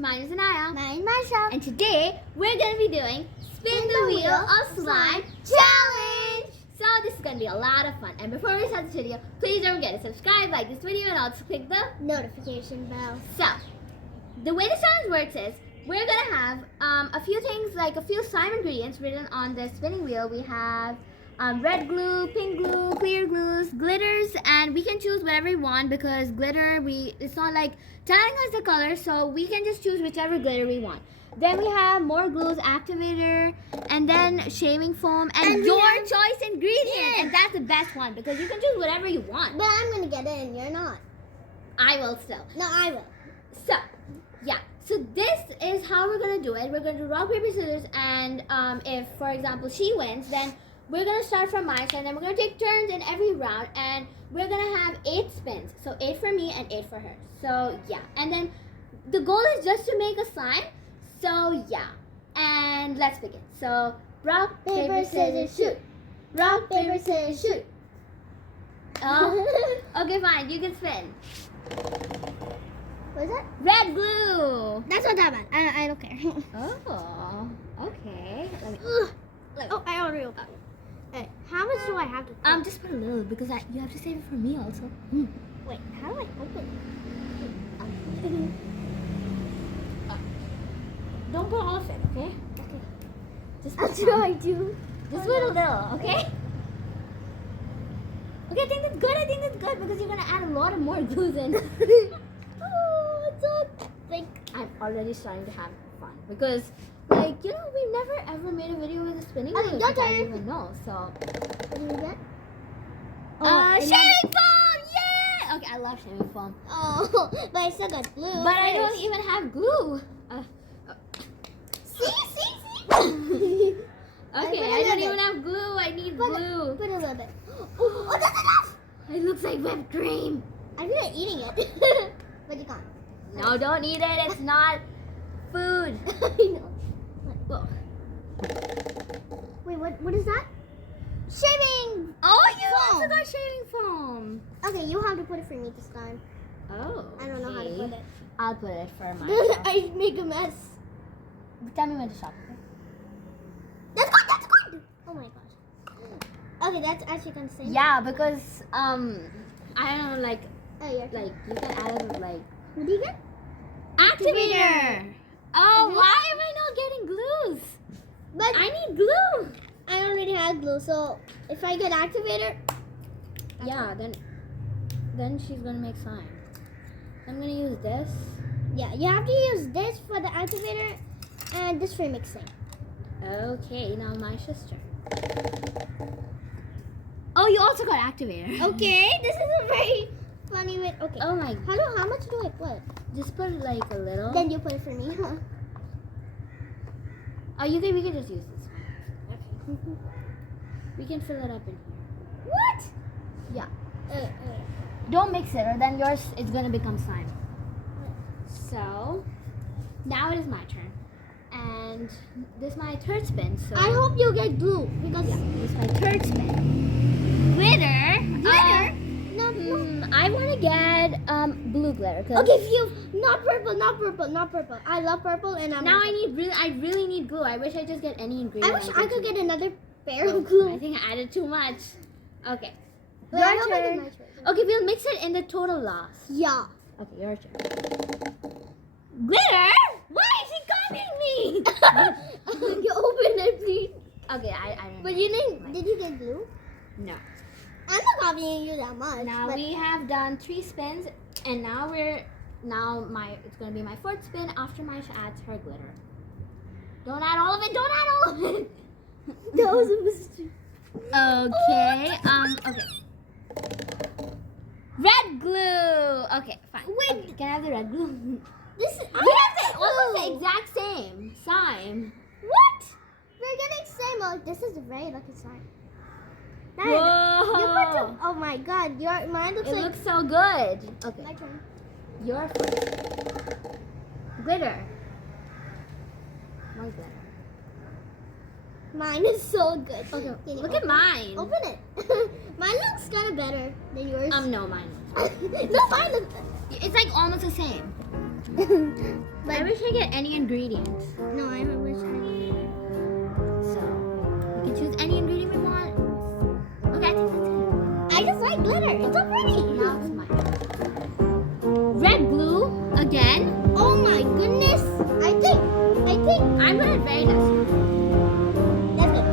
Mine is Anaya. Mine, Marsha. And today we're going to be doing Spin the Wheel of Slime Challenge. So this is going to be a lot of fun. And before we start this video, please don't forget to subscribe, like this video, and also click the Notification bell. So, the way the challenge works is we're going to have a few things, like a few slime ingredients written on the spinning wheel. We have red glue, pink glue, clear glues, glitters, and we can choose whatever we want because glitter, it's not like telling us the color, so we can just choose whichever glitter we want. Then we have more glues, activator, and then shaving foam, and your choice ingredient. Yes. And that's the best one because you can choose whatever you want. But I'm going to get it and you're not. I will still. No, I will. So, yeah. So this is how we're going to do it. We're going to do rock, paper, scissors, and if, for example, she wins, then we're going to start from my side, and then we're going to take turns in every round, and we're going to have 8 spins. So 8 for me and 8 for her. So, yeah. And then the goal is just to make a slime. So, yeah. And let's begin. So, rock, paper, scissors, shoot. Rock, paper, scissors, shoot. Oh, okay, fine. You can spin. What is that? Red glue. That's not that bad. I don't care. Oh, okay. Let me. Oh, I already opened it. Hey, how much do I have to put? Just put a little because you have to save it for me also. Wait, how do I open Don't put all of it, okay? it? Okay. Just I'll put some. try to. Just put a little, okay? Okay, I think that's good. I think that's good because you're gonna add a lot of more glues in. Oh, it's so thick. I'm already starting to have fun because, like, you know, we've never ever made a video with a spinning wheel. Okay, You your guys turn. even know, so. What do you get? Shaving foam! Yeah! Okay, I love shaving foam. Oh, but I still got glue. But I don't even have glue. See? Okay, Okay, I don't even have glue. I need glue. Put a little bit. Oh, that's enough! It looks like whipped cream. I'm gonna eating it. But you can't. No, don't eat it. It's not food. I know. Whoa. Wait, what is that? Shaving! Oh, you Foam. also got shaving foam. Okay, you have to put it for me this time. Oh. I don't know how to put it. I'll put it for myself. I make a mess. Tell me when to stop. Okay? That's good! Oh my gosh. Okay, that's actually gonna say. Yeah, because I don't know, like Oh, you're you can add it like What do you get? activator. Oh, Mhm. why am I not getting glues? But I need glue. I already had glue, so if I get activator, Yeah, then she's gonna make slime. I'm gonna use this. yeah, you have to use this for the activator and this for mixing. Okay, now my sister. Oh, you also got activator. Okay, this is a very funny way. Okay. Oh my. How much do I put? Just put like a little. Then you put it for me, huh? Oh, we can just use this one. Okay. We can fill it up in here. What? Yeah. Uh, Don't mix it, or then yours is gonna become slime. So now it is my turn, and this is my third spin. So I hope you get glue because this is my third spin. Glitter. glitter. No. I want to get blue glitter. 'Cause Okay, if you not purple. I love purple, and now I really need glue. I wish I just get any I ingredient. wish I could get another pair Oh, of glue. I think I added too much. Okay. Wait, I Your hope I get turn. my choice. Okay, we'll mix it in the total loss. Yeah. Okay, your turn. Glitter? Why is he copying me? You open it, please. Okay, I don't But know. you didn't. Did you get glue? No. I'm not copying you that much. Now but we have done 3 spins, and now it's gonna be my 4th spin after Maisha adds her glitter. Don't add all of it. Don't add all of it. that was a mistake. Okay. Okay. Red glue. Okay, fine. Wait. Okay, can I have the red glue? This is. We have the almost the exact same slime. What? We're getting same. Oh, this is a very lucky sign. Whoa! You put the, oh my god, mine looks It like. looks so good. Okay, My turn. your first. Glitter. More glitter. Mine is so good. Okay, Can you look at open- mine. Open it. Mine looks kind of better than yours. No, mine. No, mine looks. It's like almost the same. I wish I get any ingredients. No, I wish I. So we can choose any ingredient we want. Okay, I think that's it. I just like glitter. It's so pretty. Now it's mine. Red, blue again. Oh my goodness. I think I'm gonna very nice. that's good.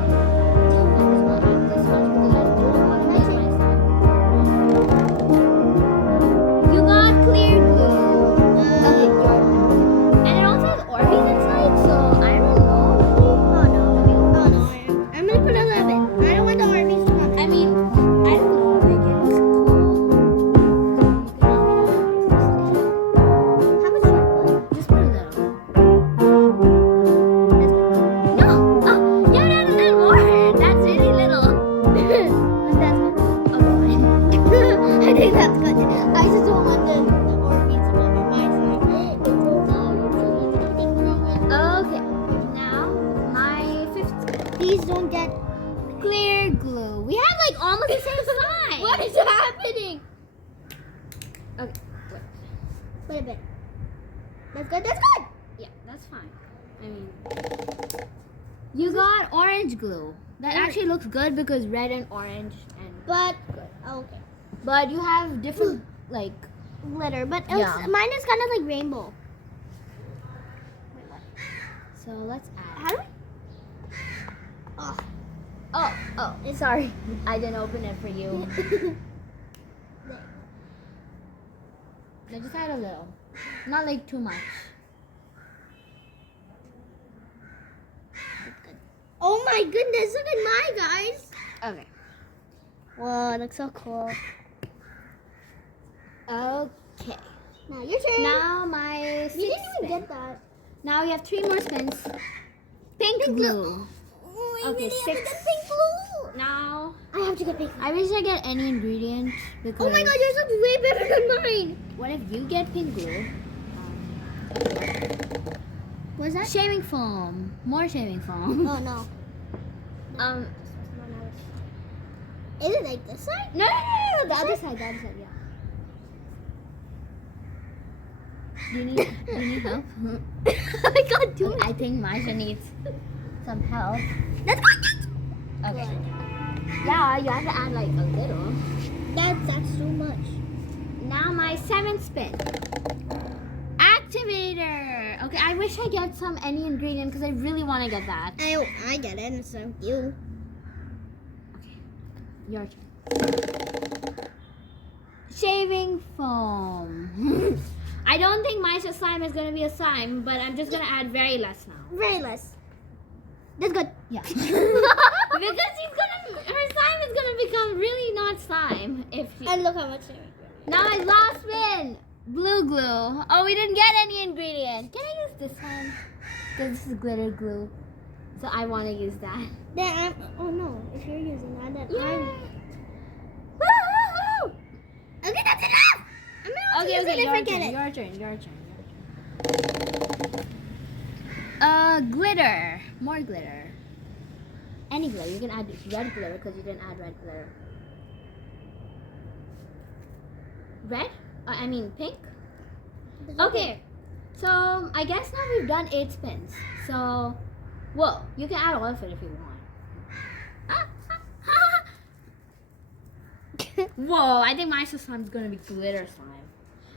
You got clear glue. Uh, And it also has Orbeez inside, so I don't know. oh no. I'm gonna put a little bit. I don't want the Orbeez to come. I mean, I don't know. How much should I put? Just put a little. That's good. No! Oh, you have to add a little more. That's really little. That's good. Okay. I think that's good. I just don't want the Orbeez to come in my side. Okay. Now, my fifth Please don't get. clear glue. We have like almost the same size. What is happening? Okay. Wait a bit. That's good. That's good. Yeah, that's fine. I mean, you got orange glue. That actually looks good because red and orange and. But okay. But you have different like. Glitter, but Yeah. mine is kind of like rainbow. So let's add. How do we? Oh, sorry. I didn't open it for you. I just add a little. Not like too much. Oh my goodness! Look at mine, guys. Okay. Whoa, it looks so cool. Okay. Now your turn. Now my you sixth didn't even spin. get that. Now you have 3 more spins. Pink glue. Oh, Okay, I really 6. have to get pink glue. Now, I have to get pink. I wish I get any ingredient because. Oh my god, yours looks way better than mine. What if you get pink glue? What's that? Shaving foam. More shaving foam. Oh no. Is it like this side? No. The other side. Yeah. Do you need help? I can't do I think Masha needs some help. Let's go. Okay. Yeah, you have to add like a little. That's too much. Now my 7th spin. Activator. Okay, I wish I get any ingredient because I really want to get that. I get it instead of you. Okay, your turn. Shaving foam. I don't think my slime is going to be a slime, but I'm just going to add very less now. Very less. That's good. Yeah. Because her slime is gonna become really not slime if she. And look how much. Now my last spin, blue glue. Oh, we didn't get any ingredient. Can I use this one? Because this is glitter glue, so I want to use that. Then oh no, if you're using that, then I'm. Woo-hoo-hoo! Okay, that's enough. I'm gonna use it if I get it. Your turn. Glitter. More glitter. Any glitter. You can add red glitter because you didn't add red glitter. Red? I mean pink? Okay. So, I guess now we've done 8 spins. So, whoa. You can add all of it if you want. Whoa. I think my slime's going to be glitter slime.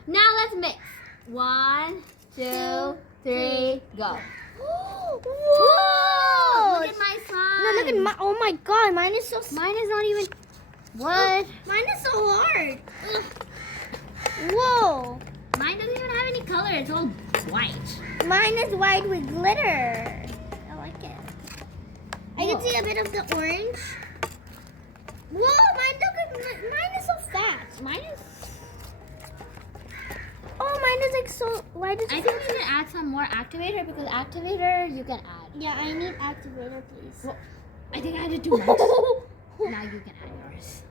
Now let's mix. 1, 2, 3, go. Whoa! Look at my slime. No, look at my. Oh my god, mine is so. Mine is not even. What? Mine is so hard. Ugh. Whoa! Mine doesn't even have any color. It's all white. Mine is white with glitter. I like it. I Whoa. can see a bit of the orange. Whoa! Mine is so fast. Mine is. Oh, mine is like so. Why does I it? think we need to add some more activator because activator you can add. Yeah, I need activator, please. Well, I think I added too much. Now you can add yours.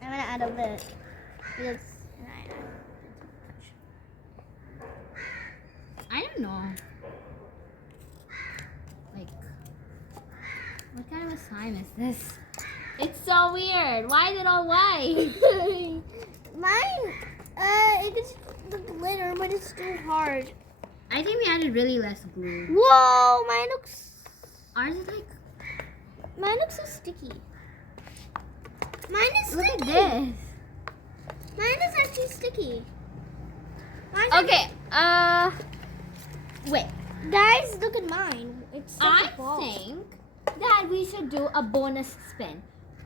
I'm gonna add a bit. Because I don't know. Like, what kind of a slime is this? It's so weird. Why is it all white? mine, it is the glitter, but it's too hard. I think we added really less glue. Whoa, mine looks so sticky. Mine is Look sticky. at this. Mine is actually sticky. Okay, wait. Guys, look at mine. It's such I a ball. think that we should do a bonus spin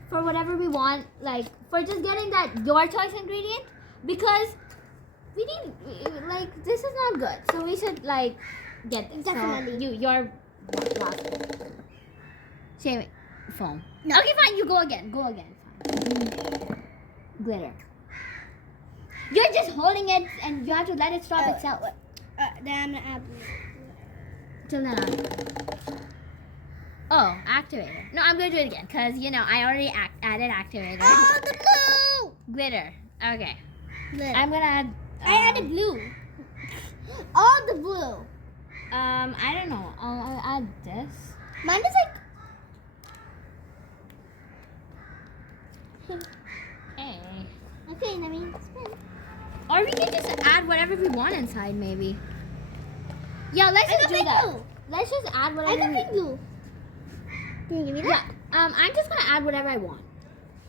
for whatever we want, like for just getting that your choice ingredient, because we need, like, this is not good. So we should like get this. Definitely. So your last one. Shame foam. No. Okay, fine. You go again. Go again. Fine. Glitter. You're just holding it, and you have to let it stop itself. Then I'm gonna add blue. Till then. Oh, activator. No, I'm gonna do it again because I already added activator. Oh, the blue! Glitter. Okay. Glitter. I'm gonna add. I added blue. All the blue. I don't know. I'll add this. Mine is like. Hey. Okay, I mean, spin. Or we can just add whatever we want inside, maybe. Yeah, let's just do that. Blue. Let's just add I whatever. got pink blue. Can you give me that? Yeah. I'm just gonna add whatever I want.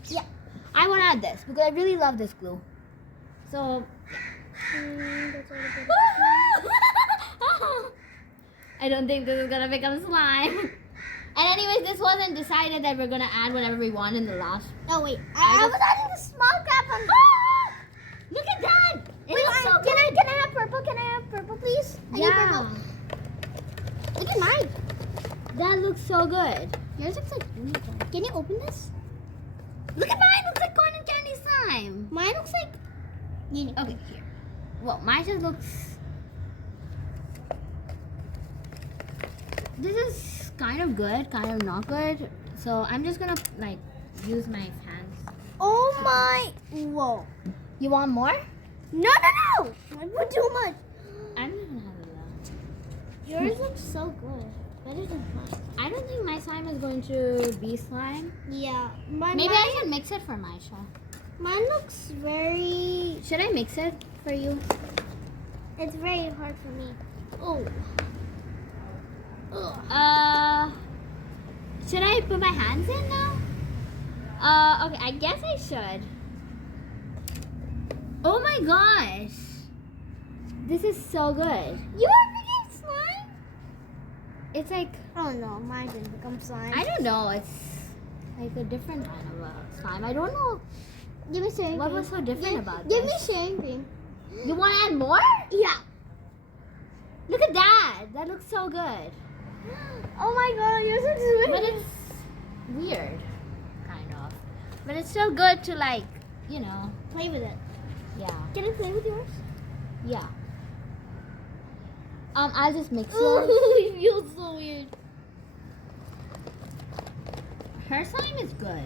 Yeah. I want to add this because I really love this glue. So. That's all the blue. I don't think this is gonna become slime. And anyways, this wasn't decided that we're gonna add whatever we want in the last. Oh wait, I was adding the small cap on. Look at that! It Wait, looks so can good. I have purple? Can I have purple, please? I need Yeah. purple. Look at mine. That looks so good. Yours looks like green. Can you open this? Look at mine. Looks like corn and candy slime. Mine looks like. Okay, here. Well, mine just looks. This is kind of good, kind of not good. So I'm just gonna like use my hands. Oh my! Whoa. You want more? No! I put too much. I'm not gonna have it though. Yours looks so good. Better than mine. I don't think my slime is going to be slime. Yeah. Maybe I should mix it for Maisha. Mine looks very. Should I mix it for you? It's very hard for me. Oh. Ugh. Should I put my hands in now? Okay, I guess I should. Oh my gosh. This is so good. You are making slime? It's like, Oh no, mine didn't become slime. I don't know, it's like a different kind of slime. I don't know Give me sharing what cream. was so different about Give this. me sharing cream. You want to add more? Yeah. Look at that. That looks so good. Oh my god, yours looks weird. But it's weird, kind of. But it's still good to like, Play with it. yeah. Can I play with yours? Yeah. I'll just mix Oh, it. it feels so weird. Her slime is good.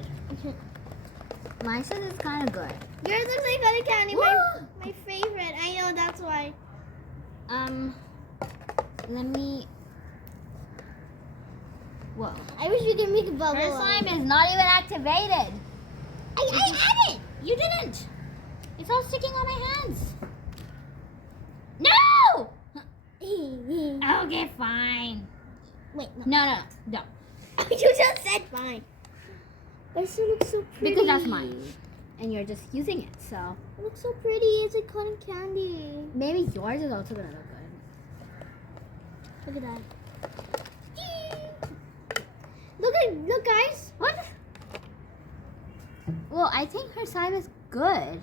My slime is kind of good. Yours looks like cotton candy. My favorite. I know, that's why. Let me. Whoa. I wish we could make a bubble. Her slime is not even activated. I added. You didn't. It's all sticking on my hands. No! Okay, fine. Wait, no. No. You just said fine. But it still looks so pretty. Because that's mine. And you're just using it, so. It looks so pretty. It's like cotton candy. Maybe yours is also gonna look good. Look at that. Look, guys. What? Well, I think her slime is good.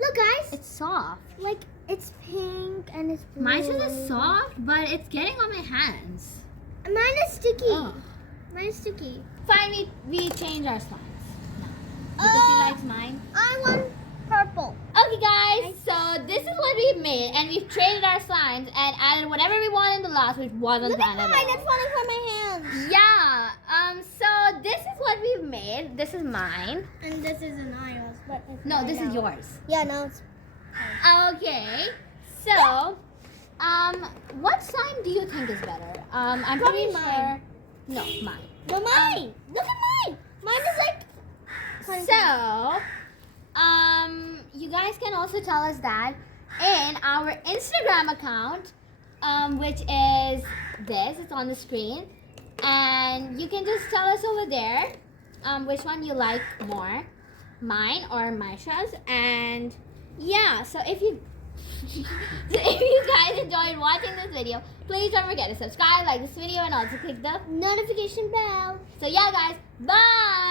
Look, guys. It's soft. Like, it's pink and it's blue. Mine's just soft, but it's getting on my hands. Mine is sticky. Ugh. Mine is sticky. Fine, we change our slimes now. Because she likes mine. I want purple. Okay, guys, so this is what we've made, and we've traded our slimes and added whatever we want in the last, which wasn't Look at that mine. at all. It's falling from my hands. Yeah. So this is what we've made. This is mine. And this is an iris, but it's No, not this is now. yours. Yeah, no, it's. Okay. So, what slime do you think is better? I'm Probably pretty mine. sure. No, mine. But mine. Look at mine. Mine is like. So, you guys can also tell us that in our Instagram account, which is this. It's on the screen. And you can just tell us over there which one you like more, mine or Maisha's. And yeah, so if you guys enjoyed watching this video, please don't forget to subscribe, like this video, and also click the notification bell. So yeah, guys, bye.